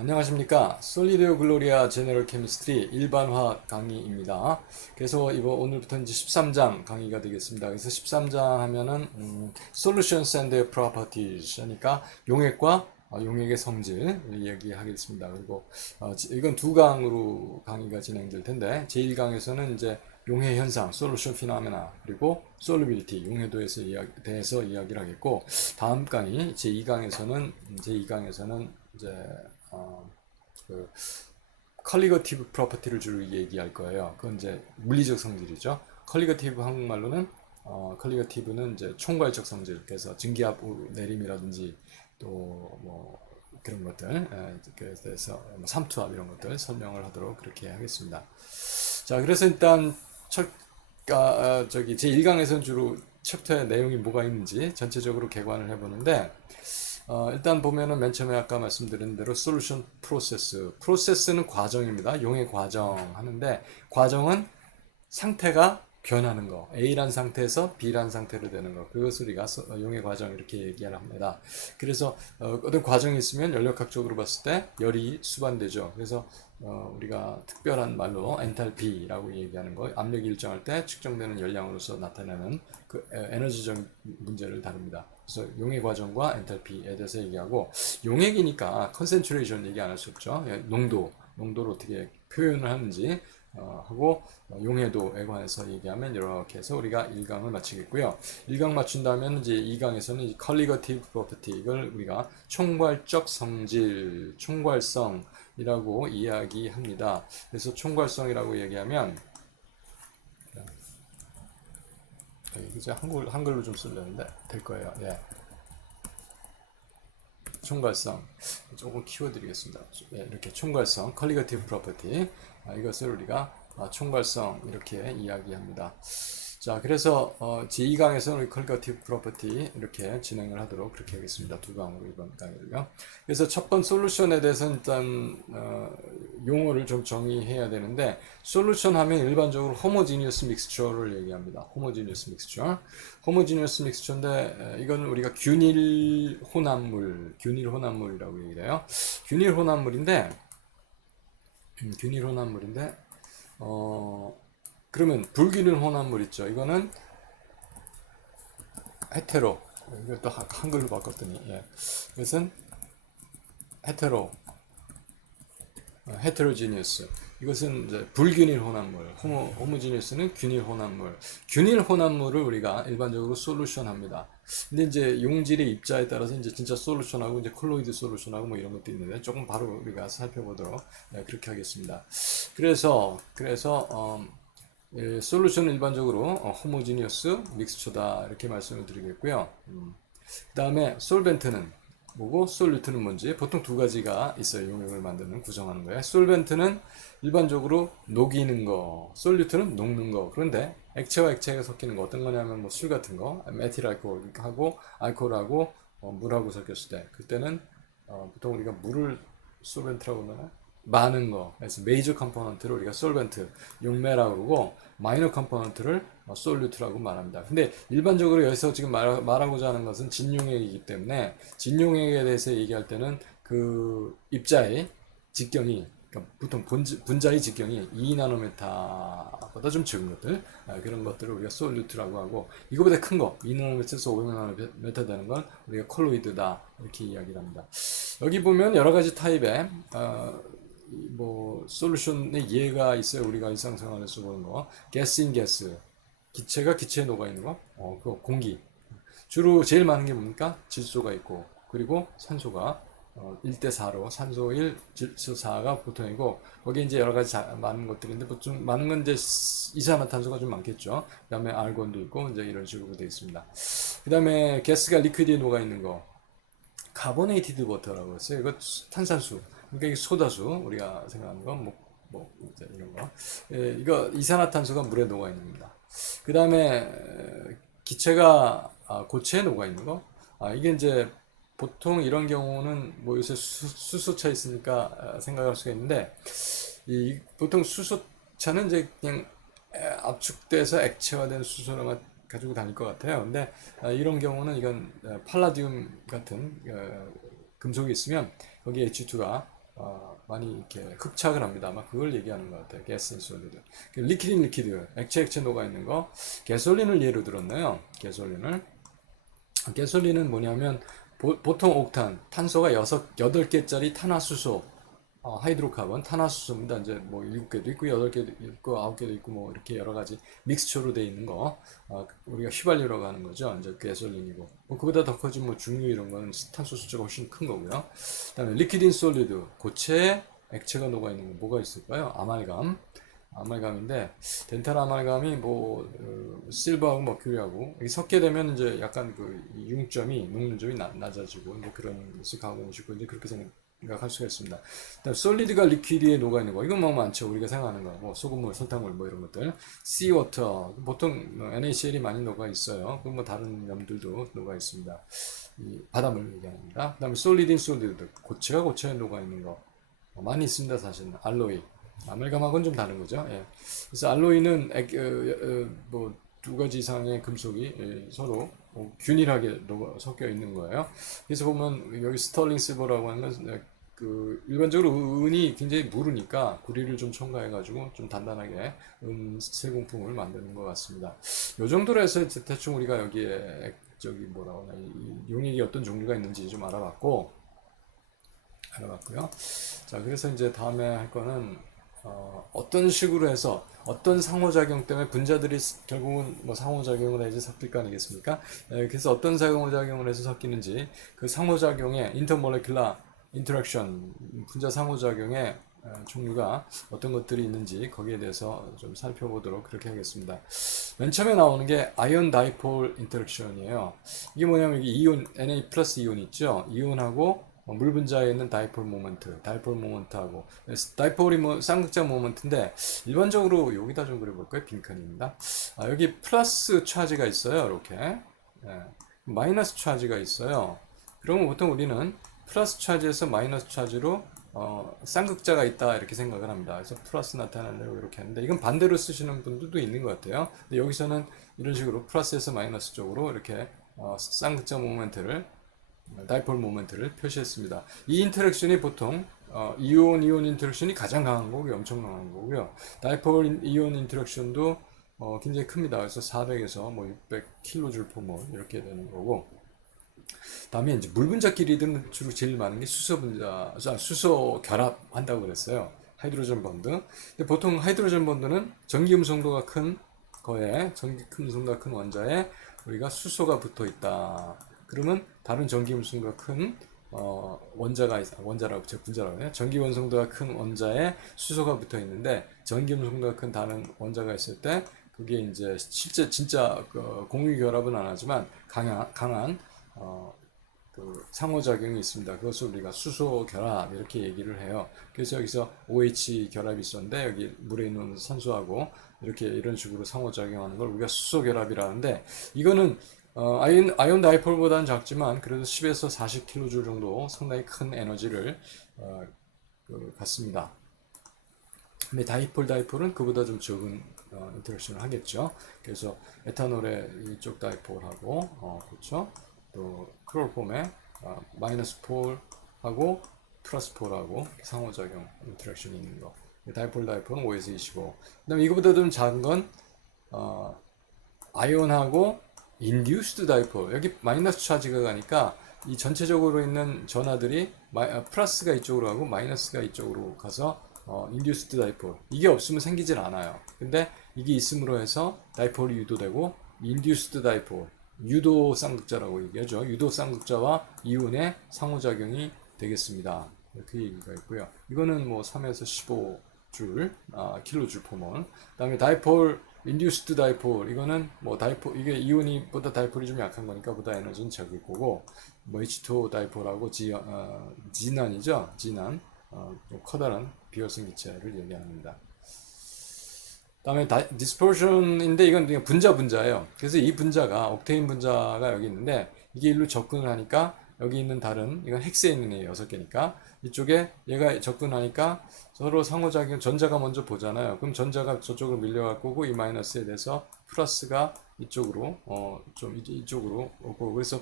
안녕하십니까. 솔리데오 글로리아 제너럴 케미스트리 일반화 강의입니다. 그래서 이거 오늘부터 이제 13장 강의가 되겠습니다. 그래서 13장 하면은 Solutions and their Properties 하니까 용액과 용액의 성질 이야기하겠습니다. 그리고 이건 두 강으로 강의가 진행될 텐데 제1강에서는 이제 용해 현상, 솔루션 피노메나, 그리고 솔루빌리티, 용해도에서 대해서 이야기를 하겠고, 다음 강의 제2강에서는 이제 그 컬리거티브 프로퍼티를 주로 얘기할 거예요. 그건 이제 물리적 성질이죠. 컬리거티브 한국말로는 컬리거티브는 이제 총괄적 성질, 그래서 증기압 내림이라든지 또 뭐 그런 것들, 그래서 삼투압 이런 것들 설명을 하도록 그렇게 하겠습니다. 자, 그래서 일단 제 1강에서는 주로 챕터의 내용이 뭐가 있는지 전체적으로 개관을 해보는데, 일단 보면은 맨 처음에 아까 말씀드린 대로 솔루션 프로세스는 과정입니다. 용의 과정 하는데, 과정은 상태가 변하는 거, A란 상태에서 B란 상태로 되는 거, 그것을 우리가 용의 과정 이렇게 얘기를 합니다. 그래서 어떤 과정이 있으면 연력학적으로 봤을 때 열이 수반되죠. 그래서 우리가 특별한 말로 엔탈피라고 얘기하는 거, 압력이 일정할 때 측정되는 열량으로서 나타나는 그 에너지적 문제를 다룹니다. 그래서 용의 과정과 엔탈피에 대해서 얘기하고, 용액이니까 컨센트레이션 얘기 안 할 수 없죠. 농도를 어떻게 표현을 하는지 하고, 용해도에 관해서 얘기하면 이렇게 해서 우리가 1강을 마치겠고요. 1강 마친 다음에 이제 2강에서는 컬리거티브 프로퍼티, 이걸 우리가 총괄적 성질, 총괄성이라고 이야기합니다. 그래서 총괄성이라고 얘기하면 이제 한글로 좀 쓰려는데 될 거예요. 예. 총괄성 조금 키워드리겠습니다. 예, 이렇게 총괄성, 컬리거티브 프로퍼티, 이것을 우리가 총괄성 이렇게 이야기합니다. 자, 그래서 제2강에서는 우리 컬리거티브 프로퍼티 이렇게 진행을 하도록 그렇게 하겠습니다. 두 강으로 이번 강의를요. 그래서 첫 번 솔루션에 대해서 일단 용어를 좀 정의해야 되는데, 솔루션 하면 일반적으로 호모지니어스 믹스처를 얘기합니다. 호모지니어스 믹스처인데, 이건 우리가 균일 혼합물이라고 얘기해요. 균일 혼합물인데, 그러면 불균일 혼합물 있죠. 이거는 헤테로, 이것도 한글로 바꿨더니, 예. 이것은 헤테로지니어스. 이것은 이제 불균일 혼합물, 호모지니어스는 균일 혼합물. 균일 혼합물을 우리가 일반적으로 솔루션 합니다. 근데 이제 용질의 입자에 따라서 이제 진짜 솔루션하고 이제 콜로이드 솔루션하고 뭐 이런 것도 있는데, 조금 바로 우리가 살펴보도록 그렇게 하겠습니다. 그래서 솔루션은 일반적으로 호모지니어스 믹스처다 이렇게 말씀을 드리겠고요. 그 다음에 솔벤트는 뭐고, 솔루트는 뭔지, 보통 두 가지가 있어요. 용액을 만드는, 구성하는 거예요. 솔벤트는 일반적으로 녹이는 거, 솔루트는 녹는 거. 그런데 액체와 액체가 섞이는 거 어떤 거냐면 뭐 술 같은 거, 메틸 알코올하고 알코올하고 물하고 섞였을 때, 그때는 보통 우리가 물을 솔벤트라고 하나 많은 거, 그래서 메이저 컴포넌트를 우리가 솔벤트, 용매라고 그러고, 마이너 컴포넌트를 솔루트라고 말합니다. 근데 일반적으로 여기서 지금 말하고자 하는 것은 진용액이기 때문에, 진용액에 대해서 얘기할 때는 그 입자의 직경이, 그러니까 보통 분자의 직경이 2나노메타보다 좀 적은 것들, 그런 것들을 우리가 솔루트라고 하고, 이거보다 큰 거, 2나노메타에서 500나노메타 되는 건 우리가 콜로이드다 이렇게 이야기를 합니다. 여기 보면 여러 가지 타입의 뭐 솔루션의 예가 있어요. 우리가 일상생활에서 보는 거, 가스인 가스, 기체가 기체에 녹아 있는 거, 그 공기. 주로 제일 많은 게 뭡니까? 질소가 있고, 그리고 산소가 1대4로, 산소 1, 질소 4가 보통이고, 거기에 이제 여러 가지 많은 것들인데, 보통 많은 건 이제 이산화탄소가 좀 많겠죠. 그 다음에 알곤도 있고, 이제 이런 식으로 되어 있습니다. 그 다음에 가스가 리퀴드에 녹아 있는 거, 카보네이티드 워터라고 했어요. 이거 탄산수. 그러니까 이게 소다수. 우리가 생각하는 건 뭐 이제 이런 거. 이거 이산화탄소가 물에 녹아 있는 겁니다. 그 다음에 기체가 고체에 녹아 있는 거. 이게 이제 보통 이런 경우는 뭐 요새 수소차 있으니까 생각할 수가 있는데, 보통 수소차는 이제 그냥 압축돼서 액체화된 수소만 가지고 다닐 것 같아요. 근데 이런 경우는 이건 팔라디움 같은 금속이 있으면 거기에 H2가 많이 이렇게 흡착을 합니다. 아마 그걸 얘기하는 것 같아요. 가스인 솔리드. 리퀴드인 리퀴드, 액체 녹아 있는 거. 가솔린을 예로 들었네요. 가솔린은 뭐냐면 보통 옥탄, 탄소가 8개짜리 탄화수소, 하이드로카본, 탄화수소입니다. 이제 뭐 7개도 있고 8개도 있고 9개도 있고 뭐 이렇게 여러 가지 믹스처로 돼 있는 거, 우리가 휘발유라고 하는 거죠. 이제 가솔린이고. 뭐 그보다 더 커진 뭐 중유 이런 거는 탄소 숫자가 훨씬 큰 거고요. 그다음에 리퀴드 솔리드, 고체에 액체가 녹아 있는 거 뭐가 있을까요? 아말감인데 덴탈 아말감이 뭐 실버하고 머큐리하고 이게 섞게 되면 이제 약간 그 융점이 녹는 점이 낮아지고 이제 그런 것을 가공을 시고 이제 그렇게 생각할 수가 있습니다. 그다음 솔리드가 리퀴드에 녹아 있는 거 이건 뭐 많죠. 우리가 생각하는 거 뭐 소금물, 설탕물 뭐 이런 것들. 씨워터 보통 NaCl이 많이 녹아 있어요. 그 뭐 다른 염들도 녹아 있습니다. 이 바닷물 얘기합니다. 그다음에 솔리드인 솔리드 고체가 고체에 녹아 있는 거 많이 있습니다. 사실은 알로이. 아말감하고는 좀 다른 거죠. 예. 그래서 알로이는 뭐 두 가지 이상의 금속이 서로 균일하게 섞여 있는 거예요. 그래서 보면 여기 스털링 실버라고 하는 건 그 일반적으로 은이 굉장히 무르니까 구리를 좀 첨가해가지고 좀 단단하게 은 세공품을 만드는 것 같습니다. 요 정도로 해서 대충 우리가 여기에 저기 뭐라고 하나 이 용액이 어떤 종류가 있는지 좀 알아봤고요. 자, 그래서 이제 다음에 할 거는 어떤 식으로 해서 어떤 상호작용 때문에 분자들이 결국은 뭐 상호작용을 해서 섞일 거 아니겠습니까? 그래서 어떤 상호작용을 해서 섞이는지 그 상호작용의 인터몰레큘라 인터랙션 분자 상호작용의 종류가 어떤 것들이 있는지 거기에 대해서 좀 살펴보도록 그렇게 하겠습니다. 맨 처음에 나오는 게 아이온 다이폴 인터랙션이에요. 이게 뭐냐면 이게 이온 Na 플러스 이온 있죠. 이온하고 물 분자에 있는 다이폴 모먼트하고 다이폴이 뭐 쌍극자 모먼트인데 일반적으로 여기다 좀 그려볼까요? 빈칸입니다. 여기 플러스 차지가 있어요. 이렇게 마이너스 차지가 있어요. 그러면 보통 우리는 플러스 차지에서 마이너스 차지로 쌍극자가 있다 이렇게 생각을 합니다. 그래서 플러스 나타내려고 이렇게 하는데 이건 반대로 쓰시는 분들도 있는 것 같아요. 근데 여기서는 이런 식으로 플러스에서 마이너스 쪽으로 이렇게 쌍극자 모멘트를 다이폴 모멘트를 표시했습니다. 이 인터랙션이 보통 이온 인터랙션이 가장 강한 거고요. 엄청 강한 거고요. 다이폴 이온 인터랙션도 굉장히 큽니다. 그래서 400에서 뭐 600kJ/mol 이렇게 되는 거고. 다음에 이제 물 분자끼리는 주로 제일 많은 게 수소 결합한다고 그랬어요. 하이드로젠 본드. 근데 보통 하이드로젠 본드는 전기 음성도가 큰 거에 전기 음성도가 큰 원자에 우리가 수소가 붙어 있다. 그러면 다른 전기 음성도가 큰 원자라고 제 분자라고 해요. 전기 원성도가 큰 원자에 수소가 붙어 있는데 전기 음성도가 큰 다른 원자가 있을 때 그게 이제 실제 진짜 공유 결합은 안 하지만 강한 그 상호작용이 있습니다. 그것을 우리가 수소 결합 이렇게 얘기를 해요. 그래서 여기서 OH 결합이 있었는데 여기 물에 있는 산소하고 이렇게 이런 식으로 상호작용하는 걸 우리가 수소 결합이라는데 이거는 아이온 다이폴보다는 작지만 그래도 10에서 40kJ 정도 상당히 큰 에너지를 갖습니다. 근데 다이폴은 그보다 좀 적은 인터랙션을 하겠죠. 그래서 에탄올의 이쪽 다이폴하고 그렇죠. 또 클로로폼의 마이너스 폴하고 플러스 폴하고 상호작용 인터랙션이 있는 거. 다이폴은 5에서 25. 그다음에 이거보다 좀 작은 건 아이온하고 인듀스드 다이폴. 여기 마이너스 차지가 가니까 이 전체적으로 있는 전하들이 플러스가 이쪽으로 가고 마이너스가 이쪽으로 가서 인듀스드 다이폴. 이게 없으면 생기질 않아요. 근데 이게 있음으로 해서 다이폴이 유도되고 인듀스드 다이폴. 유도 쌍극자라고 얘기하죠. 유도 쌍극자와 이온의 상호작용이 되겠습니다. 이렇게 얘기가 있고요. 이거는 뭐 3에서 15줄, kJ/mol. 그다음에 다이폴, 인듀스드 다이폴. 이거는 뭐 이게 이온이보다 다이폴이 좀 약한 거니까 보다 에너지는 적을 거고, 뭐 H2O 다이폴하고 진난이죠. 진난, 좀 커다란 비활성 기체를 얘기합니다. 다음에 dispersion인데 이건 그냥 분자예요. 그래서 이 분자가 옥테인 분자가 여기 있는데 이게 일로 접근을 하니까 여기 있는 다른 이건 헥스에 있는 애 6개니까 이쪽에 얘가 접근하니까 서로 상호작용 전자가 먼저 보잖아요. 그럼 전자가 저쪽으로 밀려갖고 이 마이너스에 대해서 플러스가 이쪽으로 좀 이쪽으로 오고 그래서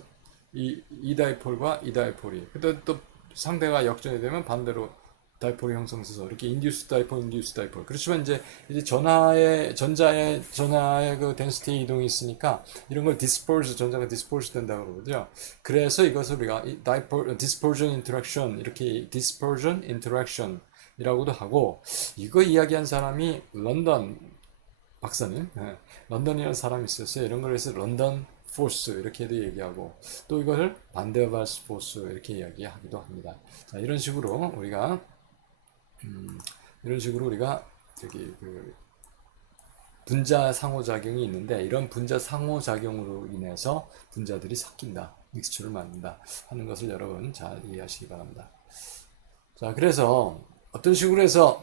이 다이폴과 이 다이폴이 그때 또 상대가 역전이 되면 반대로 다이폴이 형성돼서 이렇게 인듀스 다이폴, 인듀스 다이폴. 그렇지만 이제 전자의 그 덴시티 이동이 있으니까 이런 걸 디스퍼스, 전자가 디스퍼스 된다고 그러거든요. 그래서 이것을 우리가 다이폴, 디스퍼전 인터랙션, 이렇게 디스퍼전 인터랙션 이라고도 하고, 이거 이야기한 사람이 런던 박사님, 런던이라는 사람이 있었어요. 이런 걸 해서 런던 포스 이렇게도 얘기하고, 또 이걸 반데르발스 포스 이렇게 이야기하기도 합니다. 자, 이런 식으로 우리가 저기 그 분자 상호작용이 있는데, 이런 분자 상호작용으로 인해서 분자들이 섞인다, 믹스처를 만든다 하는 것을 여러분 잘 이해하시기 바랍니다. 자, 그래서 어떤 식으로 해서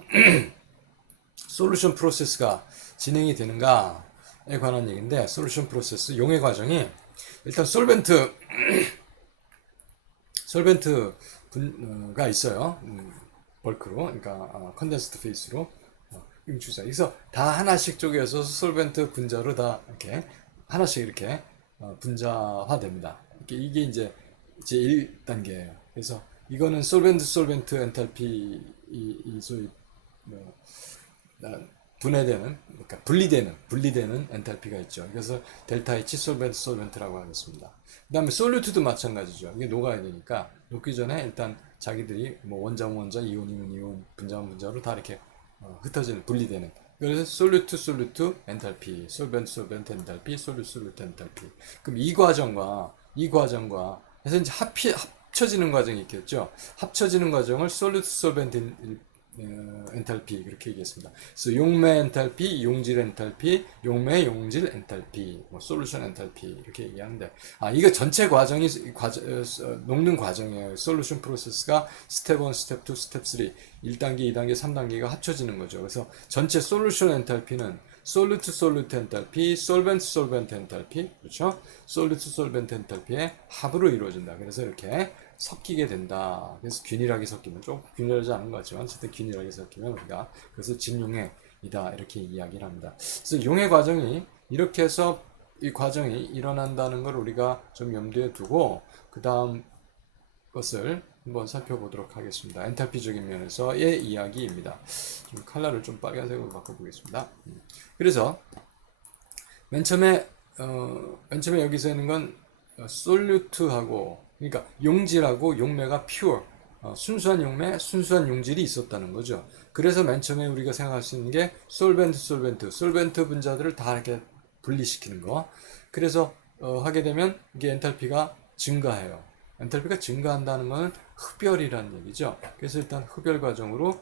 솔루션 프로세스가 진행이 되는가에 관한 얘기인데, 솔루션 프로세스 용해 과정이 일단 솔벤트가 있어요. 벌크로, 그러니까 컨덴스드 페이스로 응축자. 그래서 다 하나씩 쪼개서 솔벤트 분자로 다 이렇게 하나씩 이렇게 분자화됩니다. 이게 이제 제 1단계예요. 그래서 이거는 솔벤트 엔탈피 이 소위 뭐 분해되는, 그러니까 분리되는 엔탈피가 있죠. 그래서 델타 H 솔벤트라고 하겠습니다. 그 다음에 솔루트도 마찬가지죠. 이게 녹아야 되니까 녹기 전에 일단 자기들이 뭐 원자면 원자, 이온이면 이온, 분자면 분자로 다 이렇게 흩어지는, 분리되는. 그래서 솔루트 엔탈피, 솔벤트 엔탈피, 솔루트 엔탈피. 그럼 이 과정과 해서 이제 합쳐지는 과정이 있겠죠. 합쳐지는 과정을 솔벤트 엔탈피 그렇게 얘기했습니다. 그래서 용매 엔탈피, 용질 엔탈피, 용매 용질 엔탈피, 뭐 솔루션 엔탈피 이렇게 얘기하는데, 이거 전체 과정이 녹는 과정이에요. 솔루션 프로세스가 스텝 1, 스텝 2, 스텝 3, 1단계, 2단계, 3단계가 합쳐지는 거죠. 그래서 전체 솔루션 엔탈피는 솔루트 엔탈피, 솔벤트 엔탈피, 그렇죠? 솔벤트 엔탈피의 합으로 이루어진다. 그래서 이렇게 섞이게 된다. 그래서 균일하게 섞이면, 좀 균일하지 않은 것 같지만 어쨌든 균일하게 섞이면 우리가 그래서 진용해이다 이렇게 이야기를 합니다. 그래서 용해 과정이 이렇게 해서 이 과정이 일어난다는 걸 우리가 좀 염두에 두고 그 다음 것을 한번 살펴보도록 하겠습니다. 엔탈피적인 면에서의 이야기입니다. 좀 컬러를 좀 빨간색으로 바꿔보겠습니다. 그래서 맨 처음에 여기서 있는 건 솔루트하고, 그러니까 용질하고 용매가 퓨어, 순수한 용매, 순수한 용질이 있었다는 거죠. 그래서 맨 처음에 우리가 생각할 수 있는 게 솔벤트 분자들을 다 이렇게 분리시키는 거. 그래서 하게 되면 이게 엔탈피가 증가해요. 엔탈피가 증가한다는 것은 흡열이라는 얘기죠. 그래서 일단 흡열 과정으로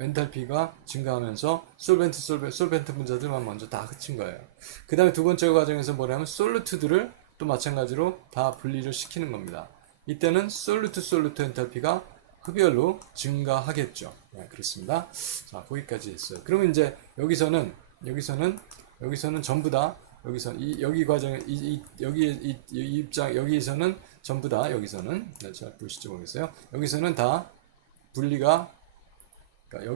엔탈피가 증가하면서 솔벤트 분자들만 먼저 다 흩친 거예요. 그 다음에 두 번째 과정에서 뭐냐면 솔루트들을 또 마찬가지로 다 분리를 시키는 겁니다. 이때는 솔루트 엔탈피가 흡열로 증가하겠죠. 네, 그렇습니다. 자, 거기까지 했어요. 그러면 이제 여기서는 전부 다, 여기 과정, 여기서는 전부 다, 잘 보실지 모르겠어요. 여기서는 다 분리가, 그러니까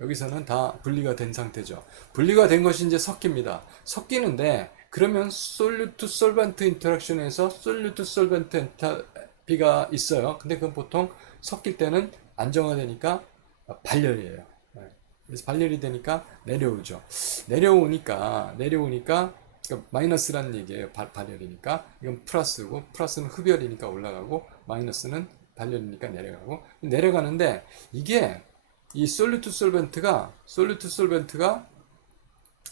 여기서는 다 분리가 된 상태죠. 분리가 된 것이 이제 섞입니다. 섞이는데, 그러면 솔루트 솔벤트 인터랙션에서 솔루트 솔벤트 엔탈피가 있어요. 근데 그건 보통 섞일 때는 안정화되니까 발열이에요. 그래서 발열이 되니까 내려오죠. 내려오니까 그러니까 마이너스라는 얘기예요. 발열이니까. 이건 플러스고, 플러스는 흡열이니까 올라가고, 마이너스는 발열이니까 내려가고. 내려가는데 이게 이 솔루트 솔벤트가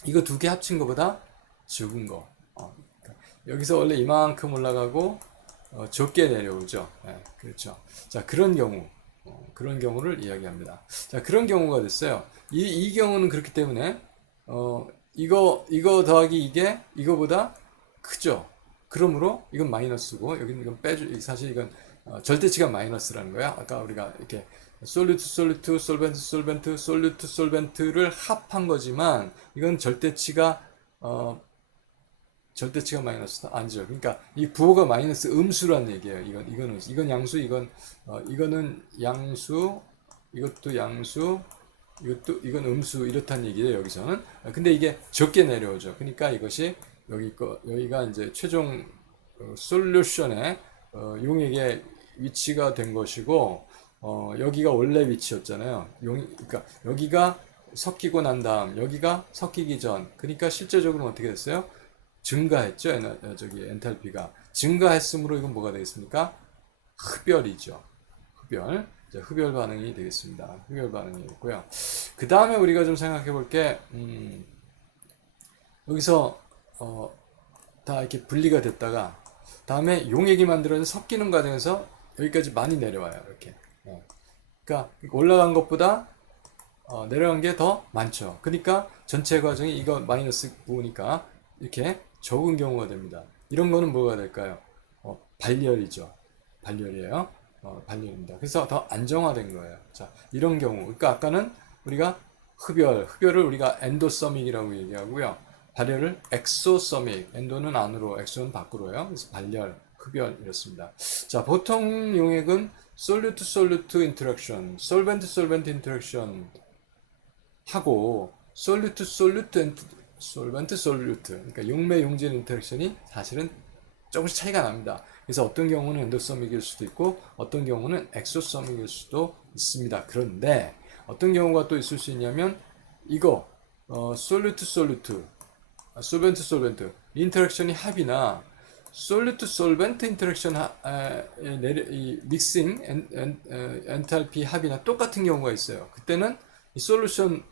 이거 두 개 합친 것보다 적은 거. 그러니까 여기서 원래 이만큼 올라가고 적게 내려오죠. 네, 그렇죠. 자, 그런 경우를 이야기합니다. 자, 그런 경우가 됐어요. 이 경우는 그렇기 때문에 이거 더하기 이게 이거보다 크죠. 그러므로 이건 마이너스고, 여기는 이건 사실 이건 절대치가 마이너스라는 거야. 아까 우리가 이렇게 솔루트, 솔벤트를 합한 거지만 이건 절대치가 마이너스다 아니죠. 그러니까 이 부호가 마이너스 음수란 얘기예요. 이건 양수, 이거는 양수, 이것도 양수, 이건 음수, 이렇다는 얘기예요. 여기서는. 근데 이게 적게 내려오죠. 그러니까 이것이 여기가 이제 최종 솔루션의 용액의 위치가 된 것이고, 여기가 원래 위치였잖아요. 그러니까 여기가 섞이고 난 다음 여기가 섞이기 전, 그러니까 실제적으로 어떻게 됐어요? 증가했죠. 저기 엔탈피가 증가했으므로 이건 뭐가 되겠습니까? 흡열이죠. 흡열. 이제 흡열 반응이 되겠습니다. 흡열 반응이었고요. 그 다음에 우리가 좀 생각해 볼 게, 여기서, 다 이렇게 분리가 됐다가, 다음에 용액이 만들어진 섞이는 과정에서 여기까지 많이 내려와요. 이렇게. 그러니까 올라간 것보다 내려간 게 더 많죠. 그러니까 전체 과정이 이거 마이너스 부으니까 이렇게 적은 경우가 됩니다. 이런 거는 뭐가 될까요? 발열이죠. 발열이에요. 발열입니다. 그래서 더 안정화된 거예요. 자, 이런 경우. 그러니까 아까는 우리가 흡열을 우리가 엔도서믹이라고 얘기하고요. 발열을 엑소서믹, 엔도는 안으로, 엑소는 밖으로요. 그래서 발열, 흡열 이렇습니다. 자, 보통 용액은 솔루트 솔루트 인터랙션, 솔벤트 솔벤트 인터랙션 하고 솔루트 솔루트 솔벤트 솔루트, 그러니까 용매 용질 인터랙션이 사실은 조금씩 차이가 납니다. 그래서 어떤 경우는 엔도서믹일 수도 있고 어떤 경우는 엑소서믹일 수도 있습니다. 그런데 어떤 경우가 또 있을 수 있냐면 이거 솔루트 솔루트, 솔벤트 솔벤트 인터랙션이 합이나 솔루트 솔벤트 인터랙션 이 믹싱 엔탈피 합이나 똑같은 경우가 있어요. 그때는 이 솔루션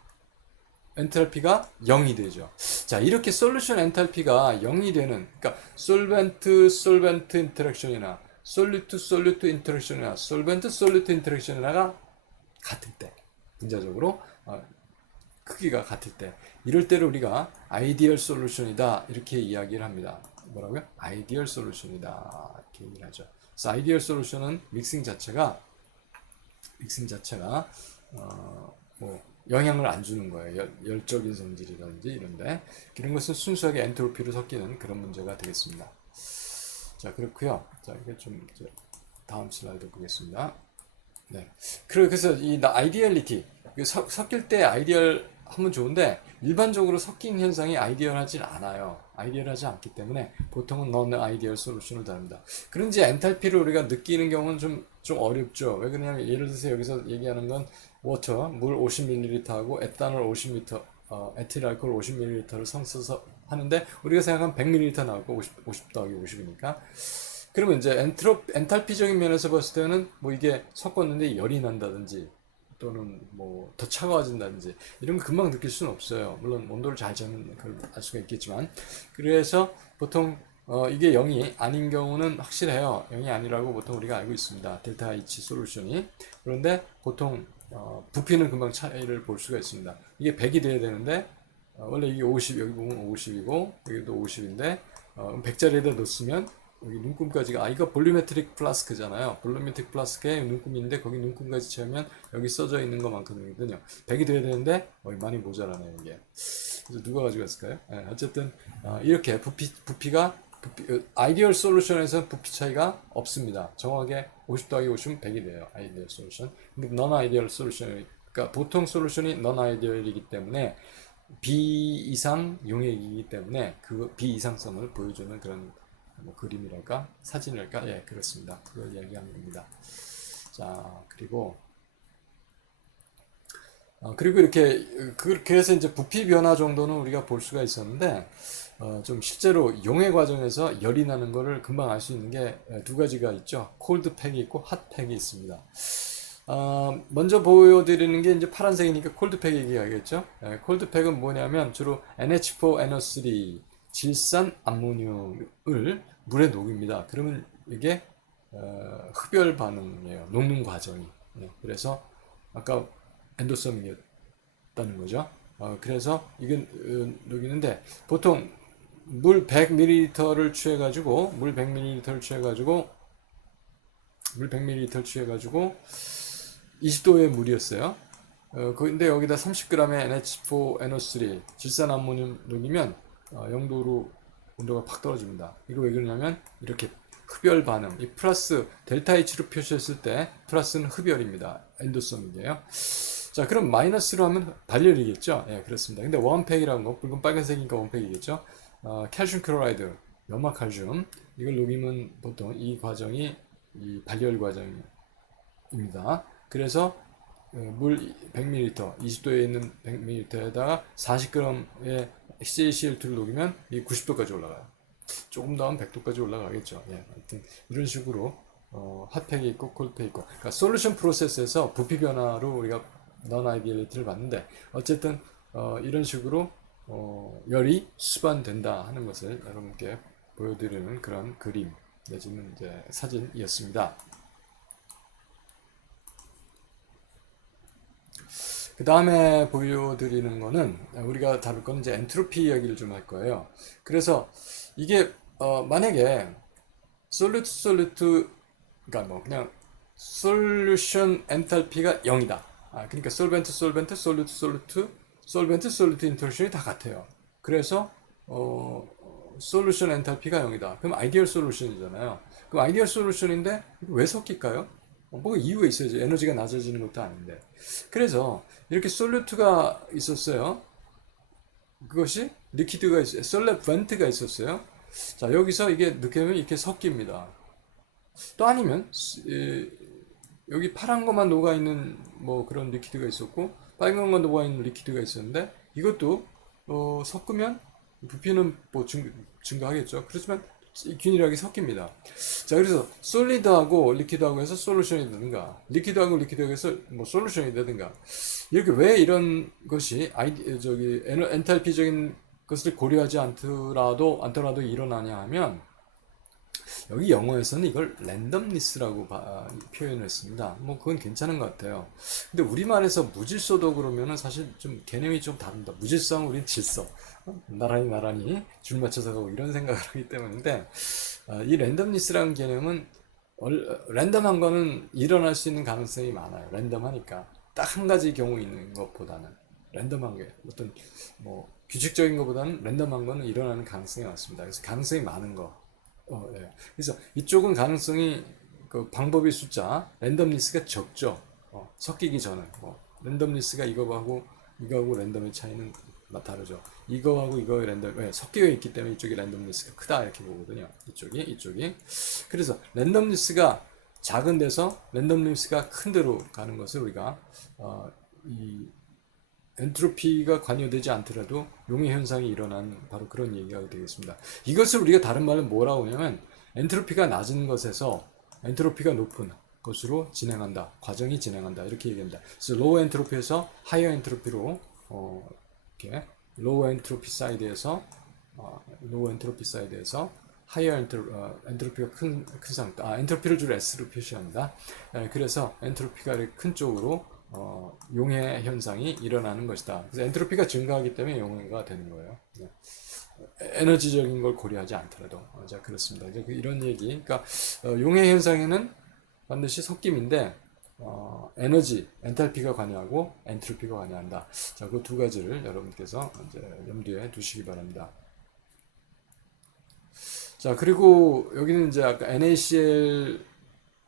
엔탈피가 0이 되죠. 자, 이렇게 솔루션 엔탈피가 0이 되는, 그러니까 솔벤트 솔벤트 인터랙션이나 솔루트 솔루트 인터랙션이나 솔벤트 솔루트 인터랙션이나가 같을 때, 분자적으로 크기가 같을 때, 이럴 때를 우리가 아이디얼 솔루션이다 이렇게 이야기를 합니다. 뭐라고요? 아이디얼 솔루션이다 이렇게 얘기를 하죠. 그래서 아이디얼 솔루션은 믹싱 자체가 뭐 영향을 안 주는 거예요. 열적인 성질이라든지 이런데, 이런 것은 순수하게 엔트로피로 섞이는 그런 문제가 되겠습니다. 자, 그렇고요. 자, 이게 좀 이제 다음 슬라이드 보겠습니다. 네. 그래서 이 아이디얼리티, 섞일 때 아이디얼 하면 좋은데 일반적으로 섞인 현상이 아이디얼하진 않아요. 아이디얼하지 않기 때문에 보통은 non 아이디얼 솔루션을 다룹니다. 그런지 엔탈피를 우리가 느끼는 경우는 좀 어렵죠. 왜 그러냐면 예를 들어서 여기서 얘기하는 건 워터, 물 50ml하고 에탄올 50m, 에틸 알코올 50ml를 성서서 하는데 우리가 생각하면 100ml 나오고 50 더하기 50이니까, 그러면 이제 엔탈피적인 면에서 봤을 때는 뭐 이게 섞었는데 열이 난다든지 또는 뭐 더 차가워진다든지 이런 거 금방 느낄 수는 없어요. 물론 온도를 잘 재는 걸 알 수가 있겠지만, 그래서 보통 이게 0이 아닌 경우는 확실해요. 0이 아니라고 보통 우리가 알고 있습니다. 델타 H 솔루션이. 그런데 보통 부피는 금방 차이를 볼 수가 있습니다. 이게 100이 돼야 되는데 원래 이게 50, 여기 보면 50이고 여기도 50인데 100짜리에다 넣었으면 여기 눈금까지가, 이거 볼리메트릭 플라스크잖아요. 볼리메트릭 플라스크에 눈금이 있는데 거기 눈금까지 채우면 여기 써져 있는 것만큼이거든요. 100이 돼야 되는데 많이 모자라네요 이게. 그래서 누가 가져갔을까요? 네, 어쨌든 이렇게 부피가 아이디얼 솔루션에서 부피 차이가 없습니다. 정확하게 50 더하기 50은 100이 돼요. 아이디얼 솔루션. 근데 non 아이디얼 솔루션, 그러니까 보통 솔루션이 non 아이디얼이기 때문에 B 이상 용액이기 때문에 그 B 이상성을 보여주는 그런 뭐 그림이랄까 사진이랄까, 예, 그렇습니다. 그걸 이야기하는 겁니다. 자, 그리고 이렇게 그래서 이제 부피 변화 정도는 우리가 볼 수가 있었는데 좀 실제로 용해 과정에서 열이 나는 거를 금방 알 수 있는 게 두 가지가 있죠. 콜드 팩이 있고 핫 팩이 있습니다. 먼저 보여드리는 게 이제 파란색이니까 콜드 팩 얘기하겠죠. 콜드 팩은 뭐냐면 주로 NH4NO3 질산 암모늄을 물에 녹입니다. 그러면 이게 흡열 반응이에요. 녹는 과정이. 그래서 아까 엔도썸이었다는 거죠. 그래서 이게 녹이는데 보통 물 100ml를 취해가지고 물 100ml를 취해가지고 20도의 물이었어요. 근데 여기다 30g의 NH4NO3 질산암모늄 녹이면 0도로 온도가 팍 떨어집니다. 이거 왜 그러냐면 이렇게 흡열 반응, 이 플러스 델타 H로 표시했을 때 플러스는 흡열입니다. 엔도썸이에요. 자, 그럼 마이너스로 하면 발열이겠죠? 예, 그렇습니다. 근데 원팩이라는 거, 붉은 빨간색이니까 원팩이겠죠? 칼슘 클로라이드, 염화칼슘, 이걸 녹이면 보통 이 과정이 이 발열 과정입니다. 그래서 물 100ml, 20도에 있는 100ml에다가 40g의 HCl2를 녹이면 이 90도까지 올라가요. 조금 더 하면 100도까지 올라가겠죠. 예, 하여튼 이런 식으로 핫팩이 있고 콜팩이 있고, 그러니까 솔루션 프로세스에서 부피 변화로 우리가 non 아이디얼리티를 봤는데, 어쨌든 이런 식으로 열이 수반된다 하는 것을 여러분께 보여드리는 그런 그림 내지는 이제 사진이었습니다. 그 다음에 보여드리는 거는 우리가 다룰 거는 이제 엔트로피 이야기를 좀 할 거예요. 그래서 이게 만약에 솔루트 그러니까 뭐 그냥 솔루션 엔탈피가 0이다. 그러니까 솔벤트 솔루트 인터랙션이 다 같아요. 그래서 솔루션 엔탈피가 0이다. 그럼 아이디얼 솔루션이잖아요. 그럼 아이디얼 솔루션인데 왜 섞일까요? 뭐가 이유가 있어야지. 에너지가 낮아지는 것도 아닌데. 그래서 이렇게 솔루트가 있었어요. 그것이 리퀴드가 있어요. 솔벤트가 있었어요. 자, 여기서 이게 느끼면 이렇게 섞입니다. 또 아니면 여기 파란 것만 녹아있는 뭐 그런 리퀴드가 있었고 빨간 것만 녹아있는 리퀴드가 있었는데 이것도 섞으면 부피는 뭐 증가하겠죠. 그렇지만 균일하게 섞입니다. 자, 그래서 솔리드하고 리퀴드하고 해서 솔루션이 되든가 리퀴드하고 리퀴드하고 해서 뭐 솔루션이 되든가, 이렇게 왜 이런 것이 엔탈피적인 것을 고려하지 않더라도 일어나냐 하면, 여기 영어에서는 이걸 랜덤니스라고 표현을 했습니다. 뭐 그건 괜찮은 것 같아요. 근데 우리말에서 무질서도 그러면은 사실 좀 개념이 좀 다릅니다. 무질서는 우린 질서, 나란히 줄 맞춰서 가고 이런 생각을 하기 때문인데, 이 랜덤니스라는 개념은 랜덤한 거는 일어날 수 있는 가능성이 많아요. 랜덤하니까 딱 한 가지 경우 있는 것보다는 랜덤한 게 어떤 뭐 규칙적인 것보다는 랜덤한 거는 일어나는 가능성이 많습니다. 그래서 가능성이 많은 거. 예. 그래서 이쪽은 가능성이 그 방법의 숫자 랜덤리스가 적죠. 섞이기 전에 랜덤리스가 이거하고 랜덤의 차이는 다르죠. 이거하고 이거의 랜덤 섞여 있기 때문에 이쪽이 랜덤리스가 크다 이렇게 보거든요. 이쪽이. 그래서 랜덤리스가 작은 데서 랜덤리스가 큰 데로 가는 것을 우리가 이 엔트로피가 관여되지 않더라도 용해 현상이 일어나는 바로 그런 얘기가 되겠습니다. 이것을 우리가 다른 말로 뭐라고 하냐면 엔트로피가 낮은 것에서 엔트로피가 높은 것으로 진행한다. 과정이 진행한다. 이렇게 얘기합니다. 그래서 로우 엔트로피에서 하이어 엔트로피로 이렇게 로우 엔트로피 사이드에서 하이어 엔트로피가 큰 상태. 엔트로피를 주로 S로 표시합니다. 그래서 엔트로피가 큰 쪽으로 용해 현상이 일어나는 것이다. 그래서 엔트로피가 증가하기 때문에 용해가 되는 거예요. 에너지적인 걸 고려하지 않더라도. 자, 그렇습니다. 이런 얘기. 그러니까 용해 현상에는 반드시 섞임인데 엔탈피가 관여하고 엔트로피가 관여한다. 자, 그 두 가지를 여러분께서 이제 염두에 두시기 바랍니다. 자, 그리고 여기는 이제 아까 NaCl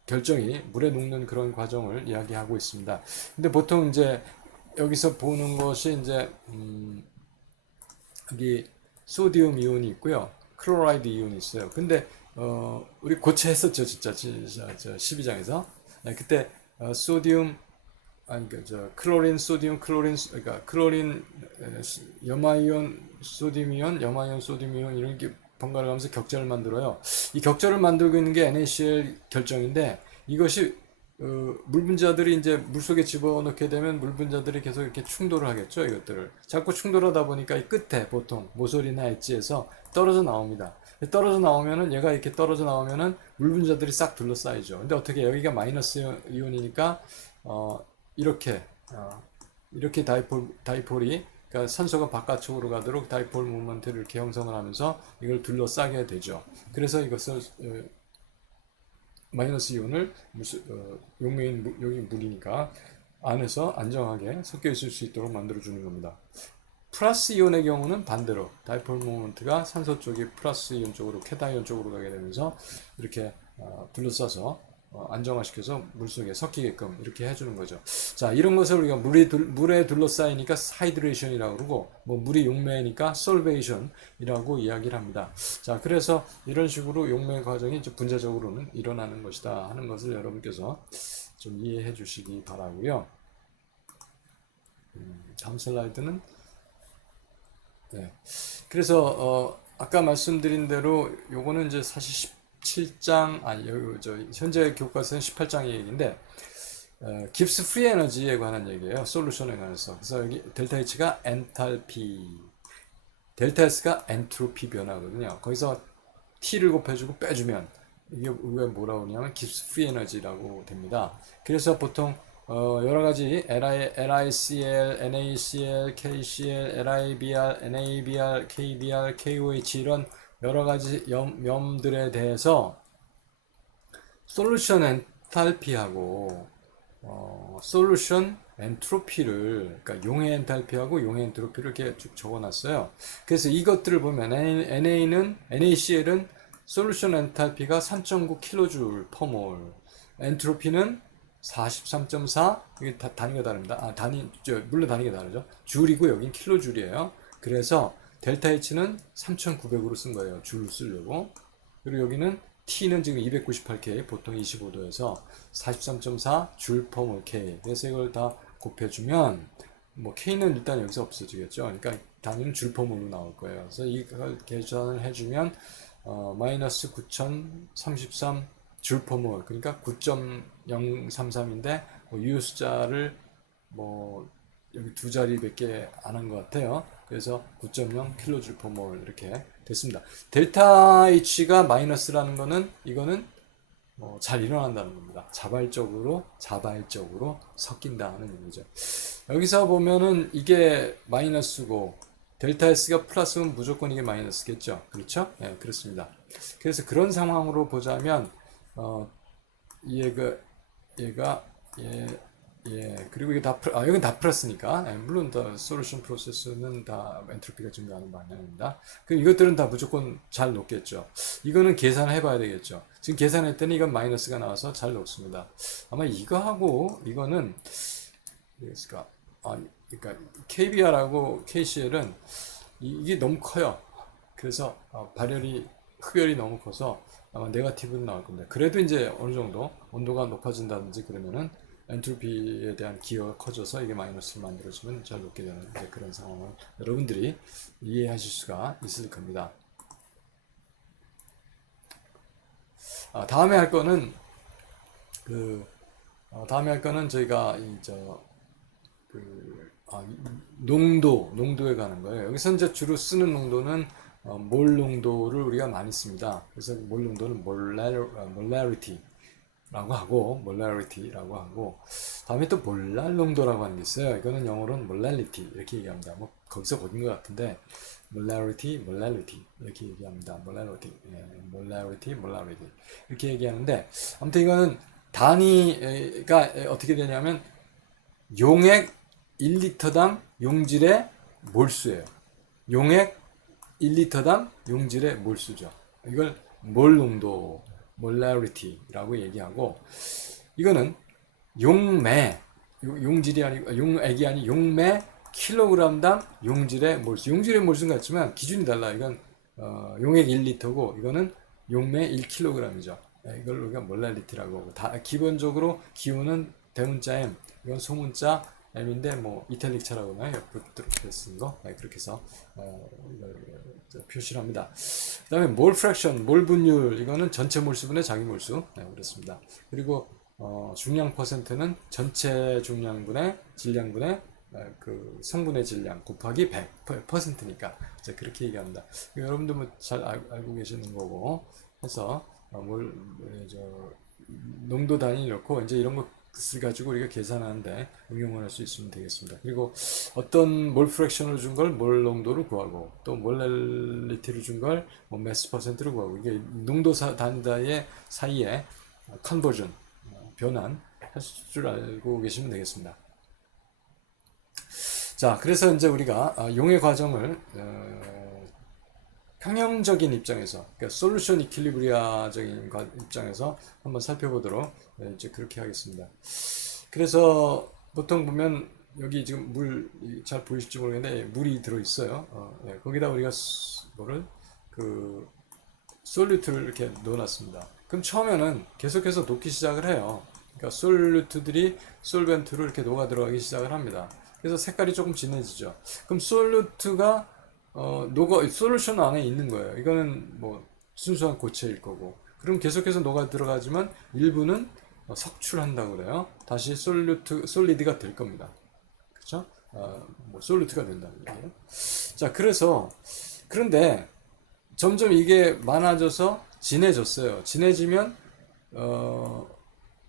결정이 물에 녹는 그런 과정을 이야기하고 있습니다. 근데 보통 이제 여기서 보는 것이 이제 여기 소디움 이온이 있고요, 클로라이드 이온이 있어요. 근데 우리 고체 했었죠, 진짜 12장에서. 그때 소디움 클로린, 소디움, 그러니까 클로린, 염화이온, 소디움 이온, 염화이온, 소디움 이온 이런 게 번갈아 가면서 격자를 만들어요. 이 격자를 만들고 있는 게 NaCl 결정인데, 이것이 물 분자들이 이제 물 속에 집어넣게 되면 물 분자들이 계속 이렇게 충돌을 하겠죠. 이것들을 자꾸 충돌하다 보니까 이 끝에 보통 모서리나 엣지에서 떨어져 나옵니다. 떨어져 나오면은 얘가 이렇게 떨어져 나오면은 물 분자들이 싹 둘러싸이죠. 근데 어떻게 여기가 마이너스 이온이니까 이렇게 다이폴이, 그러니까 산소가 바깥쪽으로 가도록 다이폴 모먼트를 이렇게 형성을 하면서 이걸 둘러싸게 되죠. 그래서 이것을 마이너스 이온을 용매인 여기 물이니까 안에서 안정하게 섞여 있을 수 있도록 만들어 주는 겁니다. 플러스 이온의 경우는 반대로 다이폴 모먼트가 산소 쪽이 플러스 이온 쪽으로, 캐타이온 쪽으로 가게 되면서 이렇게 둘러싸서 안정화시켜서 물속에 섞이게끔 이렇게 해주는 거죠. 자, 이런 것을 우리가 물에 둘러싸이니까 하이드레이션이라고 그러고, 뭐 물이 용매니까 솔베이션이라고 이야기를 합니다. 자, 그래서 이런 식으로 용매 과정이 이제 분자적으로는 일어나는 것이다 하는 것을 여러분께서 좀 이해해 주시기 바라고요. 다음 슬라이드는 네. 그래서 아까 말씀드린 대로 요거는 이제 사실 17장 아니 현재 교과서는 18장의 얘기인데 깁스 프리 에너지에 관한 얘기예요. 솔루션에 관해서. 그래서 여기 델타 H가 엔탈피, 델타 S가 엔트로피 변화거든요. 거기서 T를 곱해주고 빼주면 이게 우리가 뭐라고 하냐면 깁스 프리 에너지라고 됩니다. 그래서 보통 여러 가지 LICL, NaCl, KCl, LIBr, NABr, KBr, KOH 이런 여러 가지 염들에 대해서 솔루션 엔탈피하고 솔루션 엔트로피를, 그러니까 용해 엔탈피하고 용해 엔트로피를 이렇게 쭉 적어놨어요. 그래서 이것들을 보면 NaCl은 솔루션 엔탈피가 3.9 kJ/몰, 엔트로피는 43.4, 이게 단위가 다릅니다. 물론 단위가 다르죠. 줄이고 여긴 킬로줄이에요. 그래서 델타 H는 3,900으로 쓴 거예요. 줄로 쓰려고. 그리고 여기는 T는 지금 298K, 보통 25도에서 43.4 줄 퍼몰 K. 그래서 이걸 다 곱해주면, 뭐 K는 일단 여기서 없어지겠죠. 그러니까 단위는 줄 퍼몰로 나올 거예요. 그래서 이걸 계산을 해주면 마이너스 9,033 줄 퍼몰, 그러니까 9.033인데 뭐 유효 숫자를 뭐 여기 두 자리밖에 안 한 것 같아요. 그래서 9.0 킬로줄 퍼몰 이렇게 됐습니다. 델타 H가 마이너스라는 거는 이거는 잘 일어난다는 겁니다. 자발적으로 섞인다는 얘기죠. 여기서 보면은 이게 마이너스고 델타 S가 플러스면 무조건 이게 마이너스겠죠. 그렇죠? 예, 그렇습니다. 그래서 그런 상황으로 보자면 얘가 그리고 이게 여긴 다 플러스니까 물론 더 솔루션 프로세스는 다 엔트로피가 증가하는 방향입니다. 그럼 이것들은 다 무조건 잘 녹겠죠. 이거는 계산해 봐야 되겠죠. 지금 계산했더니 이건 마이너스가 나와서 잘 녹습니다. 아마 이거하고 이거는 그러니까 KBR하고 KCL은 이게 너무 커요. 그래서 흡열이 너무 커서 아마 네거티브는 나올 겁니다. 그래도 이제 어느 정도 온도가 높아진다든지 그러면은 엔트로피에 대한 기여가 커져서 이게 마이너스를 만들어주면 잘 녹게 되는 그런 상황을 여러분들이 이해하실 수가 있을 겁니다. 다음에 할 거는 저희가 농도에 관한 거예요. 여기서 이제 주로 쓰는 농도는 몰 농도를 우리가 많이 씁니다. 그래서 몰 농도는 몰라리티라고 하고, 다음에 또 몰랄 농도라고 하는 게 있어요. 이거는 영어로는 몰랄리티 이렇게 얘기합니다. 뭐 거기서 본 것 같은데 몰랄리티 이렇게 얘기합니다. 몰랄리티 이렇게 얘기하는데, 아무튼 이거는 단위가 어떻게 되냐면 용액 1리터당 용질의 몰수예요. 용액 1리터당 용질의 몰수죠. 이걸 몰 농도, 몰라리티라고 얘기하고, 이거는 용질이 아니고 용액이 아니 용매 킬로그램당 용질의 몰수. 용질의 몰수는 같지만 기준이 달라. 이건 용액 1리터고 이거는 용매 1kg이죠. 이걸 우리가 몰랄리티라고 하고, 기본적으로 기호는 대문자 M, 이건 소문자 M인데 뭐 이탈릭차라고 하나요? 옆으로 이렇게 쓴 거. 그렇게 해서 이걸 표시를 합니다. 그 다음에 몰 프랙션, 몰 분율, 이거는 전체 몰수분의 자기 몰수. 그렇습니다. 그리고 중량 퍼센트는 전체 중량분의 질량분의 그 성분의 질량 곱하기 100%니까 그렇게 얘기합니다. 여러분들 뭐 잘 알고 계시는 거고 해서 농도 단위 넣고 이제 이런 것을 가지고 우리가 계산하는데 응용을 할 수 있으면 되겠습니다. 그리고 어떤 몰 프랙션을 준 걸 몰 농도로 구하고, 또 몰랄리티를 준 걸 뭐 매스 퍼센트로 구하고, 이게 농도 단위의 사이에 컨버전, 변환 할 줄 알고 계시면 되겠습니다. 자, 그래서 이제 우리가 용해 과정을 평형적인 입장에서, 그러니까 솔루션 이퀄리브리아적인 입장에서 한번 살펴보도록 이제 그렇게 하겠습니다. 그래서 보통 보면 여기 지금 물 잘 보이실지 모르겠는데 물이 들어 있어요. 거기다 우리가 솔루트를 이렇게 넣어놨습니다. 그럼 처음에는 계속해서 녹기 시작을 해요. 그러니까 솔루트들이 솔벤트로 이렇게 녹아 들어가기 시작을 합니다. 그래서 색깔이 조금 진해지죠. 그럼 솔루트가 솔루션 안에 있는 거예요. 이거는 뭐 순수한 고체일 거고. 그럼 계속해서 녹아 들어가지만 일부는 석출한다고 그래요. 다시 솔리드가 될 겁니다. 그렇죠? 뭐 솔루트가 된다는 얘기예요. 자, 그런데 점점 이게 많아져서 진해졌어요. 진해지면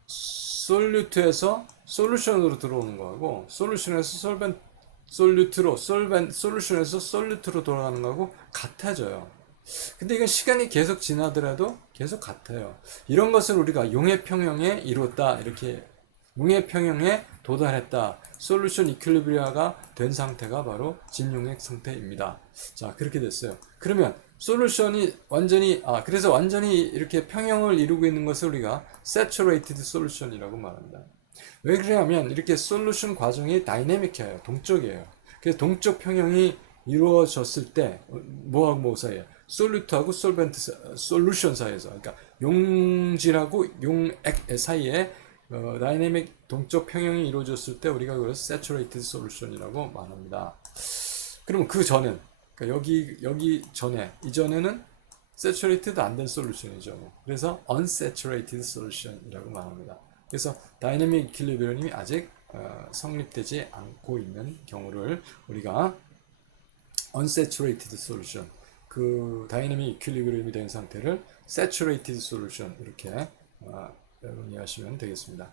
솔루트에서 솔루션으로 들어오는 거하고 솔루션에서 솔루트로 돌아가는 거하고 같아져요. 근데 이건 시간이 계속 지나더라도 계속 같아요. 이런 것을 우리가 용해평형에 이뤘다, 이렇게 용해평형에 도달했다, 솔루션 이퀄리브리아가 된 상태가 바로 진용액 상태입니다. 자, 그렇게 됐어요. 그러면 솔루션이 그래서 완전히 이렇게 평형을 이루고 있는 것을 우리가 saturated solution이라고 말합니다. 왜 그러냐면 이렇게 솔루션 과정이 다이내믹해요. 동적이에요. 그래서 동적 평형이 이루어졌을 때 뭐하고 뭐 사이에 솔루트하고 솔루션 사이에서, 그러니까 용질하고 용액 사이에 다이내믹 동적 평형이 이루어졌을 때 우리가 그걸 saturated solution이라고 말합니다. 그럼 그 전엔, 그러니까 여기 전에, 이전에는 saturated 안 된 솔루션이죠. 그래서 unsaturated solution이라고 말합니다. 그래서 다이내믹 이퀄리브리엄이 아직 성립되지 않고 있는 경우를 우리가 unsaturated solution, 그 다이내믹 이퀄리브리엄이 된 상태를 saturated solution, 이렇게 여러분 이해하시면 되겠습니다.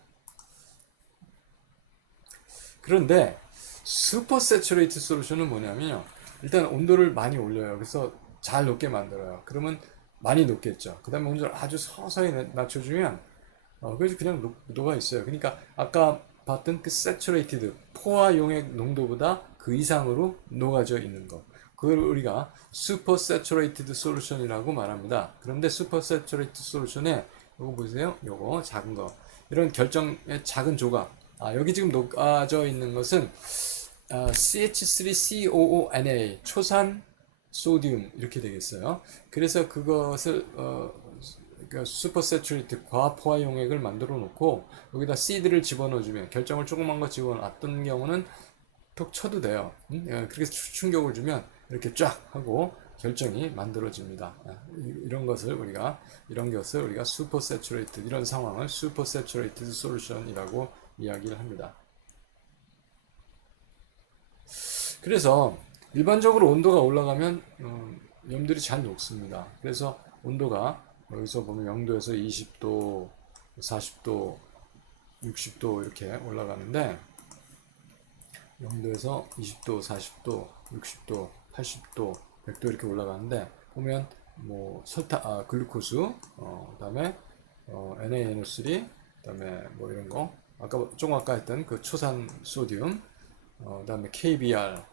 그런데 슈퍼 세츄레이티드 솔루션은 뭐냐면요, 일단 온도를 많이 올려요. 그래서 잘 녹게 만들어요. 그러면 많이 녹겠죠. 그 다음에 온도를 아주 서서히 낮춰주면 그래서 그냥 녹아 있어요. 그러니까 아까 봤던 그 세츄레이티드 포화 용액 농도보다 그 이상으로 녹아져 있는 거, 그걸 우리가 슈퍼 세츄레이티드 솔루션이라고 말합니다. 그런데 슈퍼 세츄레이티드 솔루션에 요거 보세요. 요거 작은 거, 이런 결정의 작은 조각, 여기 지금 녹아져 있는 것은 CH3COONA, 초산 소디움, 이렇게 되겠어요. 그래서 그것을 그러니까 슈퍼 세츄레이트 과포화 용액을 만들어 놓고 여기다 시드를 집어넣어주면, 결정을 조그만 거 집어넣었던 경우는 톡 쳐도 돼요. 그렇게 충격을 주면 이렇게 쫙 하고 결정이 만들어집니다. 이런 것을 우리가 슈퍼 세츄레이트, 이런 상황을 슈퍼 세츄레이티드 솔루션이라고 이야기를 합니다. 그래서 일반적으로 온도가 올라가면 염들이 잘 녹습니다. 그래서 온도가 여기서 보면 0도에서 20도, 40도, 60도 이렇게 올라가는데, 0도에서 20도, 40도, 60도, 80도, 100도 이렇게 올라가는데, 보면 뭐 글루코스, 그다음에 NaNO3, 그다음에 뭐 이런 거, 조금 아까 했던 그 초산 소듐, 그다음에 KBr,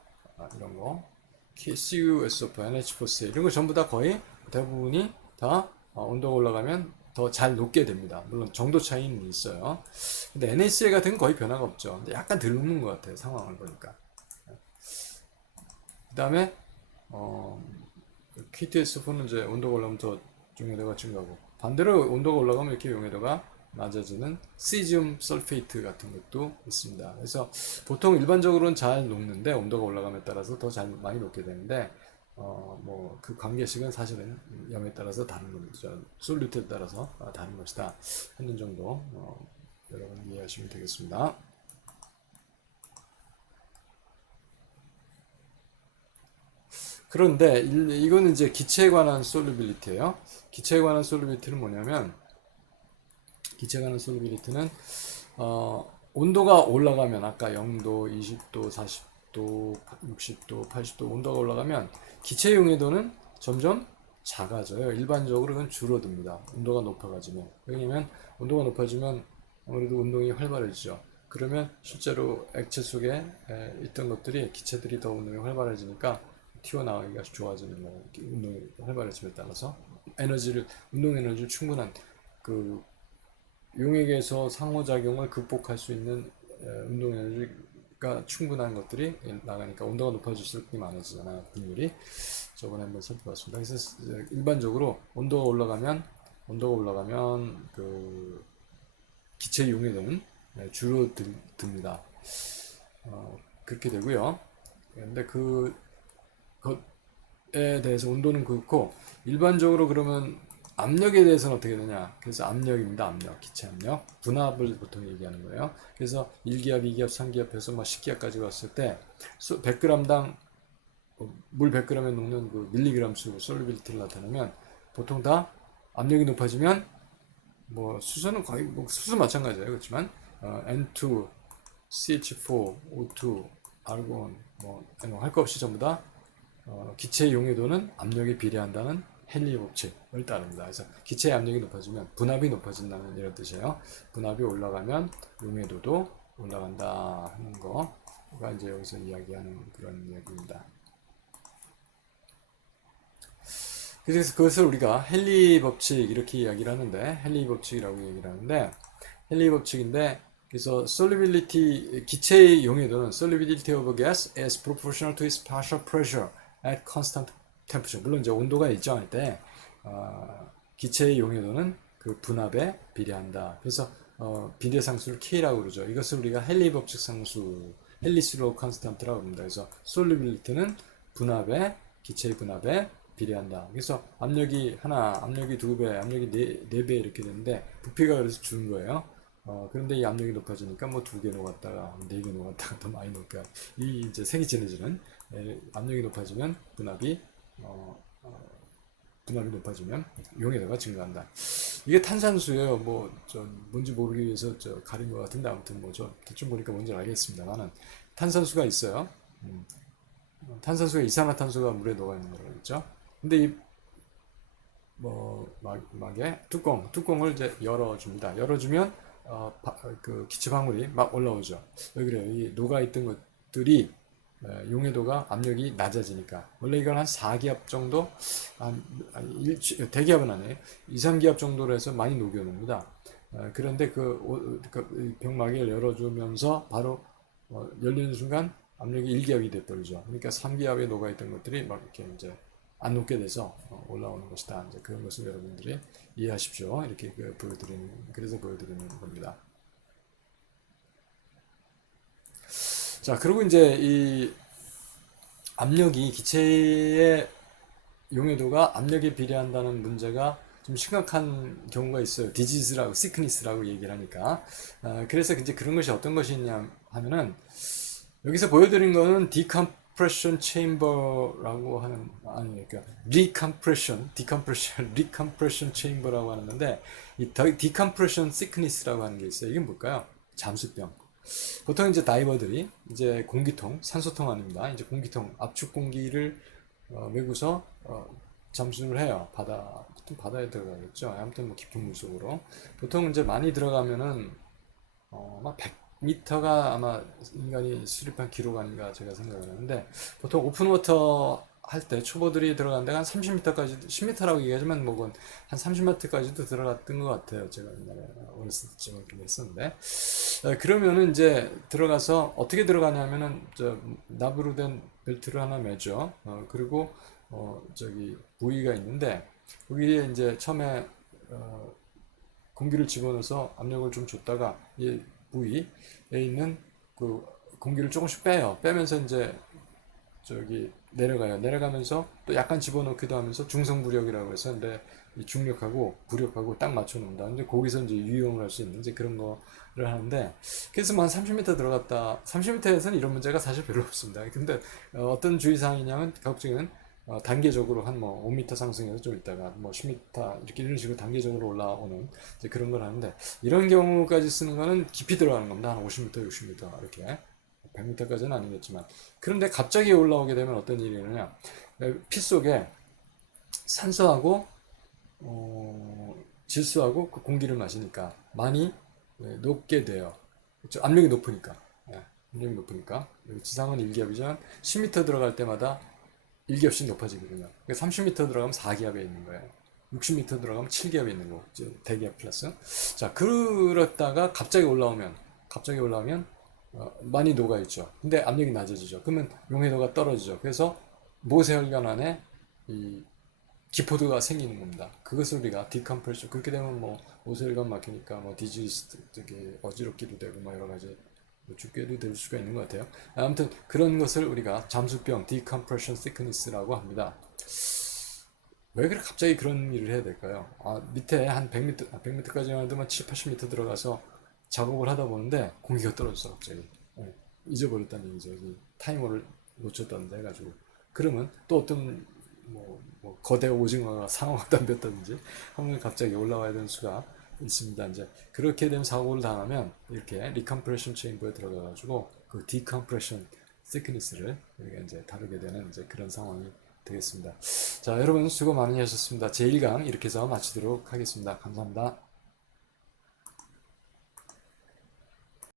이런 거, CuSO4, NH4Cl, 이런 거 전부 다 거의 대부분이 다 온도가 올라가면 더 잘 녹게 됩니다. 물론 정도 차이는 있어요. 근데 NaCl 같은 건 거의 변화가 없죠. 근데 약간 덜 녹는 것 같아요, 상황을 보니까. 그 다음에 KTS4는 이제 온도가 올라가면 더 용해도가 증가하고, 반대로 온도가 올라가면 이렇게 용해도가 낮아지는 시지움 설페이트 같은 것도 있습니다. 그래서 보통 일반적으로는 잘 녹는데 온도가 올라감에 따라서 더 잘 많이 녹게 되는데, 뭐 그 관계식은 사실은 염에 따라서 다른 겁니다. 솔루트에 따라서 다른 것이다 하는 정도 여러분 이해하시면 되겠습니다. 그런데 이거는 이제 기체에 관한 솔루빌리티예요. 기체에 관한 솔루빌리티는 뭐냐면, 기체에 관한 솔루빌리티는 온도가 올라가면, 아까 0도, 20도, 40도, 60도, 80도 온도가 올라가면 기체 용해도는 점점 작아져요. 일반적으로 그건 줄어듭니다. 온도가 높아가지면. 왜냐면 온도가 높아지면 아무래도 운동이 활발해지죠. 그러면 실제로 액체 속에 있던 것들이, 기체들이 더 운동이 활발해지니까 튀어나오기가 좋아지는 거예요. 운동이 활발해짐에 따라서 운동 에너지를 충분한 그 용액에서 상호작용을 극복할 수 있는 운동 에너지가 충분한 것들이 나가니까 온도가 높아질수록 많아지잖아요, 분율이. 저번에 한번 살펴봤습니다. 그래서 일반적으로 온도가 올라가면 그 기체 용해도는 줄어듭니다. 그렇게 되고요. 근데 그것에 대해서 온도는 그렇고 일반적으로 그러면 압력에 대해서는 어떻게 되냐? 그래서 압력입니다. 압력, 기체 압력, 분압을 보통 얘기하는 거예요. 그래서 1기압, 2기압, 3기압 해서 뭐 10기압까지 왔을 때 100g당 물 100g에 녹는 그 밀리그램 수 솔루빌리티를 나타내면 보통 다 압력이 높아지면 뭐 수소는 거의 뭐 수소 마찬가지예요. 그렇지만 N2, CH4, O2, 아르곤 뭐 할 거 없이 전부 다 기체의 용해도는 압력에 비례한다는 헨리 법칙을 따릅니다. 그래서 기체의 압력이 높아지면 분압이 높아진다는 이런 뜻이에요. 분압이 올라가면 용해도도 올라간다 하는 거가 이제 여기서 이야기하는 그런 이야기입니다. 그래서 그것을 우리가 헨리 법칙 이렇게 이야기를 하는데 헨리 법칙이라고 얘기를 하는데 헨리 법칙인데 그래서 solubility 기체의 용해도는 solubility of a gas is proportional to its partial pressure at constant temperature. 물론 이제 온도가 일정할 때 기체의 용해도는 그 분압에 비례한다. 그래서 비례 상수를 K라고 그러죠. 이것을 우리가 헨리 법칙 상수, 헨리스 로우 컨스탄트라고 합니다. 그래서 솔루빌리티는 분압에 기체의 분압에 비례한다. 그래서 압력이 하나, 압력이 두 배, 압력이 네 배 이렇게 되는데 부피가 그래서 준 거예요. 그런데 이 압력이 높아지니까 뭐 두 개 녹았다가 네 개 녹았다가 더 많이 녹게 이 이제 색이 진해지는 압력이 높아지면 분압이 높아지면 용해도가 증가한다. 이게 탄산수예요. 뭐 저 뭔지 모르기 위해서 저 가린 것 같은데 아무튼 뭐 저 대충 보니까 뭔지 알겠습니다만은 탄산수가 있어요. 탄산수가 이산화탄소가 물에 녹아 있는 거라고 했죠. 근데 이 뭐 막에 뚜껑을 이제 열어줍니다. 열어주면 그 기체 방울이 막 올라오죠. 왜 그래요? 이 녹아 있던 것들이 용해도가 압력이 낮아지니까 원래 이건 한 4기압 정도 대기압은 아니에요. 2, 3기압 정도로 해서 많이 녹여놓습니다. 그런데 그 병막을 열어주면서 바로 열리는 순간 압력이 1기압이 돼버리죠. 그러니까 3기압에 녹아있던 것들이 막 이렇게 이제 안 녹게 돼서 올라오는 것이다. 이제 그런 것을 여러분들이 이해하십시오. 이렇게 그래서 보여드리는 겁니다. 자, 그리고 이제 이 압력이 기체의 용해도가 압력에 비례한다는 문제가 좀 심각한 경우가 있어요. 디지즈라고, 시크니스라고 얘기를 하니까. 그래서 이제 그런 것이 어떤 것이냐 하면은 여기서 보여드린 거는 decompression chamber라고 하는 아니 그러니까 decompression chamber라고 하는 건데 이 decompression sickness라고 하는 게 있어요. 이게 뭘까요? 잠수병. 보통 이제 다이버들이 이제 공기통, 산소통 아닙니다. 이제 공기통, 압축 공기를 메고서 잠수를 해요. 보통 바다에 들어가겠죠. 아무튼 뭐 깊은 물 속으로. 보통 이제 많이 들어가면은 막 100m가 아마 인간이 수립한 기록 아닌가 제가 생각을 하는데 보통 오픈워터 할 때 초보들이 들어간 데가 한 30m까지 10m라고 얘기하지만 뭐한 30m까지도 들어갔던 것 같아요. 제가 옛날에 어렸을 때쯤 그렇게 했었는데 그러면은 이제 들어가서 어떻게 들어가냐면은 저 나부로 된 벨트를 하나 매죠. 그리고 저기 부위가 있는데 거기에 이제 처음에 공기를 집어넣어서 압력을 좀 줬다가 이 부위에 있는 그 공기를 조금씩 빼요. 빼면서 이제 저기 내려가요. 내려가면서 또 약간 집어넣기도 하면서 중성부력이라고 해서 근데 이 중력하고 부력하고 딱 맞춰 놓는다. 이제 거기서 이제 유용을 할 수 있는 이제 그런 거를 하는데 그래서 한 30m 들어갔다. 30m에서는 이런 문제가 사실 별로 없습니다. 근데 어떤 주의사항이냐면 가급적이면 단계적으로 한 뭐 5m 상승해서 좀 있다가 뭐 10m 이렇게 이런 식으로 단계적으로 올라오는 이제 그런 걸 하는데 이런 경우까지 쓰는 거는 깊이 들어가는 겁니다. 한 50m, 60m 이렇게 100m까지는 아니겠지만 그런데 갑자기 올라오게 되면 어떤 일이 일어나냐 피 속에 산소하고 질소하고 그 공기를 마시니까 많이 녹게 돼요. 그렇죠? 압력이 높으니까. 압력이 높으니까 지상은 1기압이지만 10m 들어갈 때마다 1기압씩 높아지거든요. 30m 들어가면 4기압에 있는 거예요. 60m 들어가면 7기압에 있는 거. 대기압 플러스. 자, 그렇다가 갑자기 올라오면 많이 녹아있죠. 근데 압력이 낮아지죠. 그러면 용해도가 떨어지죠. 그래서 모세혈관 안에 이 기포도가 생기는 겁니다. 그것을 우리가 디컴프레션, 그렇게 되면 뭐 오소리가 막히니까 뭐 디지스 되게 어지럽기도 되고 뭐 여러 가지 뭐 죽게도 될 수가 있는 것 같아요. 아무튼 그런 것을 우리가 잠수병 디컴프레션 시크니스라고 합니다. 왜 그렇게 갑자기 그런 일을 해야 될까요? 밑에 한 100m, 100m까지만 해도 7, 80m 들어가서 작업을 하다 보는데 공기가 떨어졌어, 갑자기. 예, 잊어버렸다는 얘기죠. 이 타이머를 놓쳤다는데 해가지고. 그러면 또 어떤 뭐 거대 오징어가 상어가 덤볐다든지 하면 갑자기 올라와야 되는 수가 있습니다. 이제 그렇게 되면 사고를 당하면 이렇게 리컴프레션 체인버에 들어가가지고 그 디컴프레션 시크니스를 우리가 이제 다루게 되는 이제 그런 상황이 되겠습니다. 자, 여러분 수고 많이 하셨습니다. 제1강 이렇게 해서 마치도록 하겠습니다. 감사합니다.